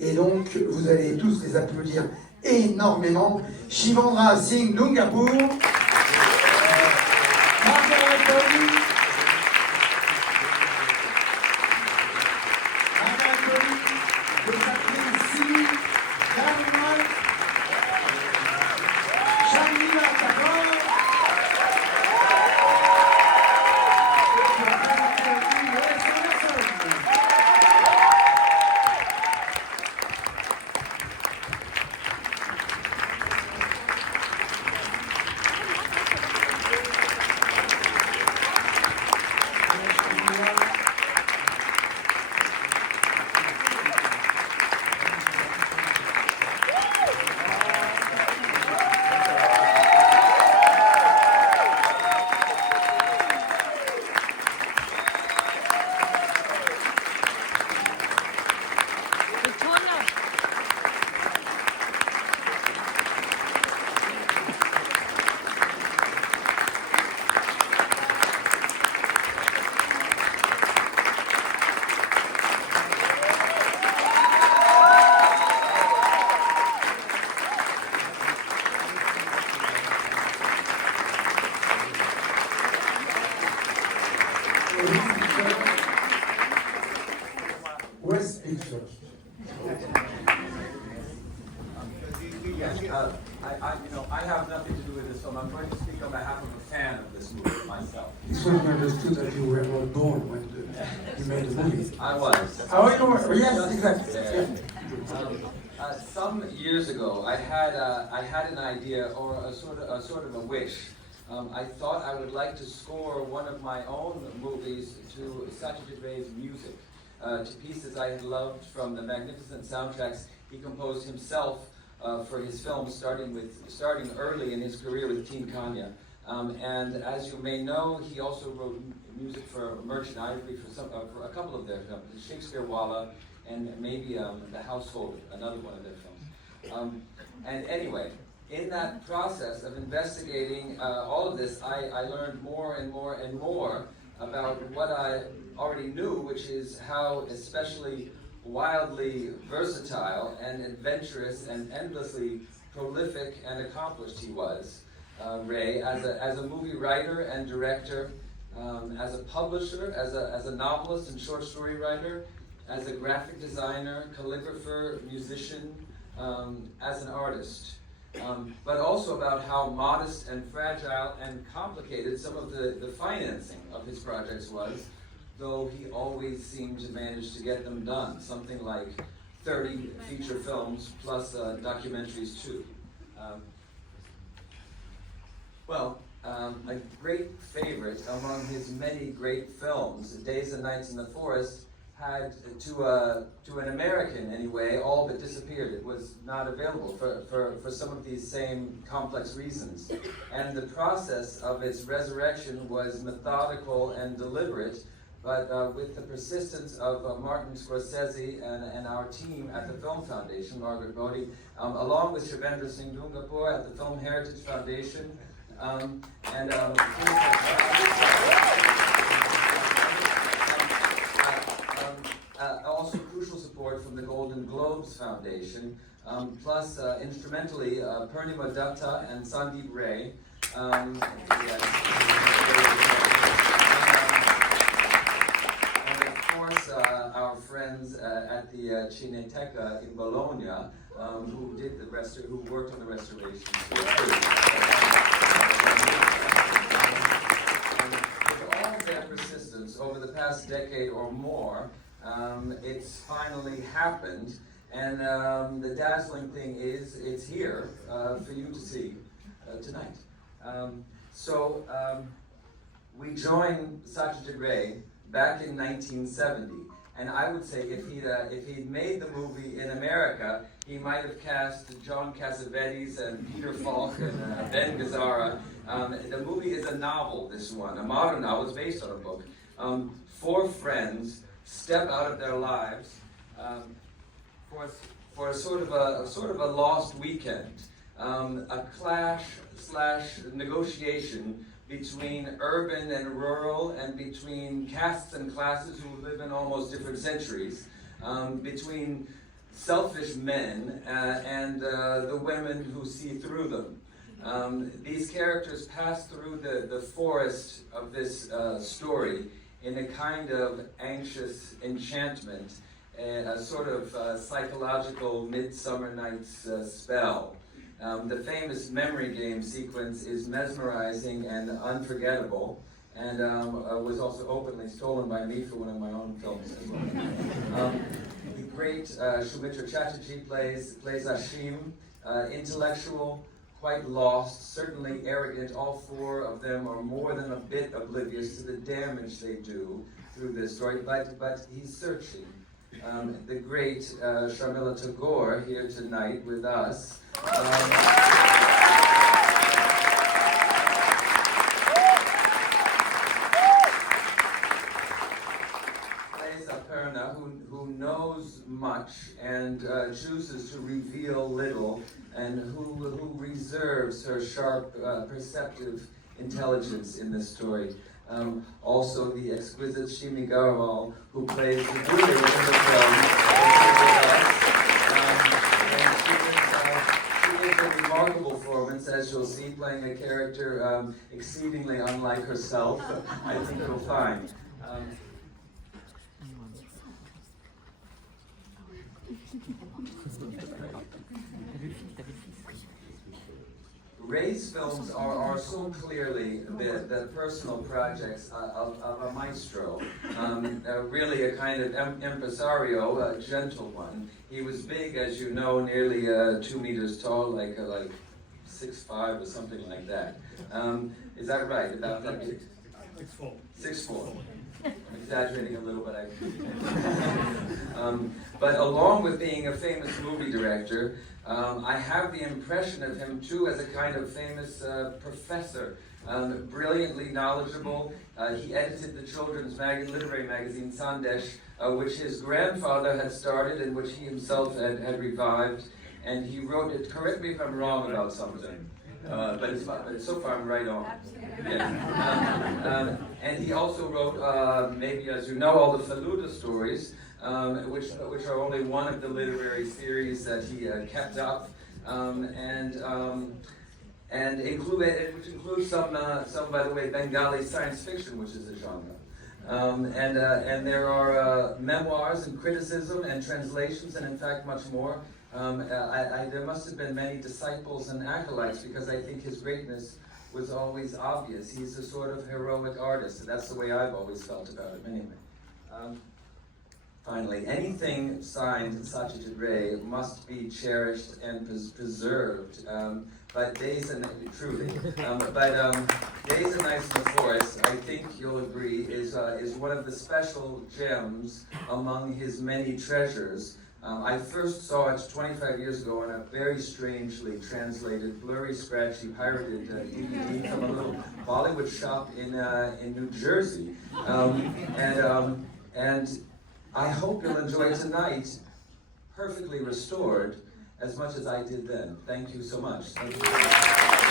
Et donc, vous allez tous les applaudir énormément. Shivendra, Singh, Dungarpur. Margaret, Simi, Garewal, Sharmila, Tagore. Wes Anderson. Wes speaks first. I have nothing to do with this film. I'm going to speak on behalf of a fan of this movie myself. It's sort of understood that you were not born when you made the movie. I was. Oh, you were? Yes, exactly. Yeah. Some years ago, I had an idea or a sort of a wish. I thought I would like to score one of my own movies to Satyajit Ray's music, to pieces I had loved from the magnificent soundtracks he composed himself for his films, starting early in his career with Teen Kanya. And as you may know, he also wrote music for Merchant Ivory for a couple of their films, Shakespeare Walla, and maybe The Household, another one of their films. And anyway, in that process of investigating all of this, I learned more and more and more about what I already knew, which is how especially wildly versatile and adventurous and endlessly prolific and accomplished he was, Ray, as a movie writer and director, as a publisher, as a novelist and short story writer, as a graphic designer, calligrapher, musician, as an artist. But also about how modest and fragile and complicated some of the financing of his projects was, though he always seemed to manage to get them done, something like 30 feature films plus documentaries too. A great favorite among his many great films, Days and Nights in the Forest, had, to an American anyway, all but disappeared. It was not available for some of these same complex reasons. And the process of its resurrection was methodical and deliberate, but with the persistence of Martin Scorsese and our team at the Film Foundation, Margaret, Bodde, along with Shivendra Singh Dungarpur at the Film Heritage Foundation, also crucial support from the Golden Globes Foundation, plus instrumentally Purnima Dutta and Sandeep Ray. And of course, our friends at the Cineteca in Bologna, who worked on the restoration. With all their persistence over the past decade or more, it's finally happened, and the dazzling thing is it's here for you to see tonight. We joined Satyajit Ray back in 1970, and I would say if he'd made the movie in America, he might have cast John Cassavetes and Peter Falk and Ben Gazzara. The movie is a novel, this one, a modern novel. It's based on a book. 4 friends step out of their lives for a sort of a lost weekend, a clash/negotiation between urban and rural, and between castes and classes who live in almost different centuries, between selfish men and the women who see through them. These characters pass through the forest of this story in a kind of anxious enchantment, a sort of psychological Midsummer Night's spell. The famous memory game sequence is mesmerizing and unforgettable, and was also openly stolen by me for one of my own films as well. The great Shivendra Chatterjee plays Ashim, intellectual, quite lost, certainly arrogant. All four of them are more than a bit oblivious to the damage they do through this story, but he's searching. The great Sharmila Tagore here tonight with us. Plays Aparna, who knows much and chooses to reveal little, and who reserves her sharp, perceptive intelligence in this story. Also the exquisite Simi Garewal, who plays the Bodde in the film. She gives a remarkable performance, as you'll see, playing a character exceedingly unlike herself, I think you'll find. Ray's films are so clearly the personal projects of a maestro, really a kind of impresario, a gentle one. He was big, as you know, nearly 2 meters tall, like 6'5" or something like that. Is that right? About that big? 6'4". 6'4". I'm exaggerating a little, but but along with being a famous movie director, I have the impression of him too as a kind of famous professor, brilliantly knowledgeable. He edited the children's literary magazine Sandesh, which his grandfather had started and which he himself had revived. And he wrote it. Correct me if I'm wrong about something. But so far I'm right on. Yeah. And he also wrote, maybe as you know, all the Faluda stories, which are only one of the literary series that he kept up, and which includes some, by the way, Bengali science fiction, which is a genre. And there are memoirs and criticism and translations, and in fact much more. There must have been many disciples and acolytes, because I think his greatness was always obvious. He's a sort of heroic artist, and that's the way I've always felt about him anyway. Finally, anything signed Satyajit Ray must be cherished and preserved. But Days and truly, Days and Nights in the Forest, I think you'll agree, is one of the special gems among his many treasures. I first saw it 25 years ago on a very strangely translated, blurry, scratchy, pirated DVD from a little Bollywood shop in New Jersey, and I hope you'll enjoy tonight, perfectly restored, as much as I did then. Thank you so much. Thank you.